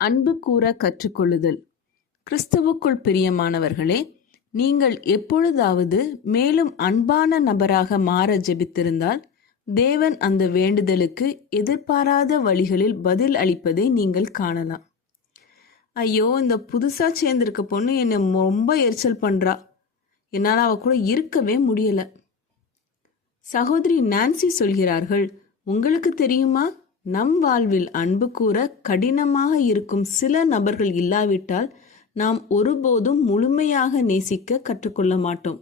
அன்பு கூற கற்றுக்கொள்ளுதல். கிறிஸ்துவுக்குள் பிரியமானவர்களே நீங்கள் எப்பொழுதாவது மேலும் அன்பான நபராக மாற ஜெபித்திருந்தால் தேவன் அந்த வேண்டுதலுக்கு எதிர்பாராத வழிகளில் பதில் அளிப்பதை நீங்கள் காணலாம். ஐயோ இந்த புதுசாக சேர்ந்திருக்க பொண்ணு என்னை ரொம்ப எரிச்சல் பண்ணுறா என்னால் அவ கூட இருக்கவே முடியலை. சகோதரி நான்சி சொல்கிறார்கள் உங்களுக்கு தெரியுமா? நம் வாழ்வில் அன்பு கூற கடினமாக இருக்கும் சில நபர்கள் இல்லாவிட்டால் நாம் ஒருபோதும் முழுமையாக நேசிக்க கற்றுக்கொள்ள மாட்டோம்.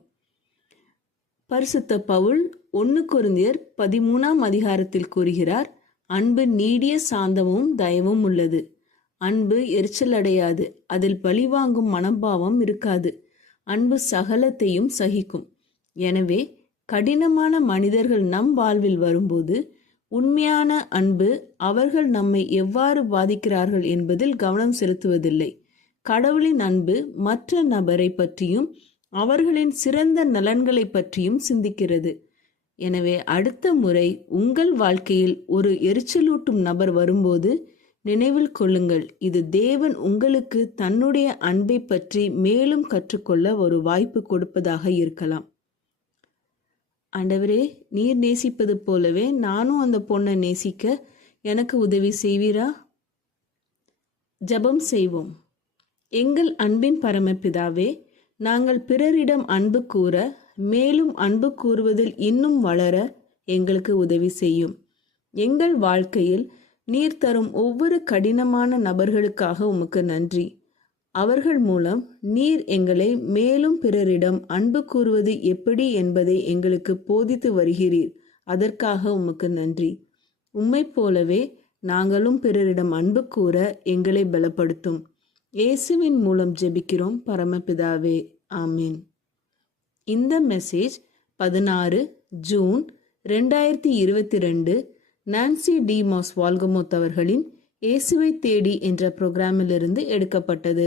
பரிசுத்த பவுல் ஒன்று குருந்தியர் பதிமூணாம் அதிகாரத்தில் கூறுகிறார் அன்பு நீடிய சாந்தமும் தயவும் உள்ளது. அன்பு எரிச்சல் அடையாது. அதில் பழிவாங்கும் மனபாவம் இருக்காது. அன்பு சகலத்தையும் சகிக்கும். எனவே கடினமான மனிதர்கள் நம் வாழ்வில் வரும்போது உண்மையான அன்பு அவர்கள் நம்மை எவ்வாறு பாதிக்கிறார்கள் என்பதில் கவனம் செலுத்துவதில்லை. கடவுளின் அன்பு மற்ற நபரை பற்றியும் அவர்களின் சிறந்த நலன்களை பற்றியும் சிந்திக்கிறது. எனவே அடுத்த முறை உங்கள் வாழ்க்கையில் ஒரு எரிச்சலூட்டும் நபர் வரும்போது நினைவில் கொள்ளுங்கள் இது தேவன் உங்களுக்கு தன்னுடைய அன்பை பற்றி மேலும் கற்றுக்கொள்ள ஒரு வாய்ப்பு கொடுப்பதாக இருக்கலாம். ஆண்டவரே நீர் நேசிப்பது போலவே நானும் அந்த பொண்ணை நேசிக்க எனக்கு உதவி செய்வீரா? ஜெபம் செய்வோம். எங்கள் அன்பின் பரமபிதாவே நாங்கள் பிறரிடம் அன்பு கூற மேலும் அன்பு கூறுவதில் இன்னும் வளர எங்களுக்கு உதவி செய்யும். எங்கள் வாழ்க்கையில் நீர் தரும் ஒவ்வொரு கடினமான நபர்களுக்காக உமக்கு நன்றி. அவர்கள் மூலம் நீர் எங்களை மேலும் பிறரிடம் அன்பு கூறுவது எப்படி என்பதை எங்களுக்கு போதித்து வருகிறீர். அதற்காக உமக்கு நன்றி. உம்மைப் போலவே நாங்களும் பிறரிடம் அன்பு கூற எங்களை பலப்படுத்தும். இயேசுவின் மூலம் ஜெபிக்கிறோம் பரமபிதாவே. ஆமீன். இந்த மெசேஜ் பதினாறு ஜூன் ரெண்டாயிரத்தி இருபத்தி ரெண்டு நான்சி டி மாஸ் வால்கமோத் அவர்களின் இயேசுவை தேடி என்ற புரோகிராமிலிருந்து எடுக்கப்பட்டது.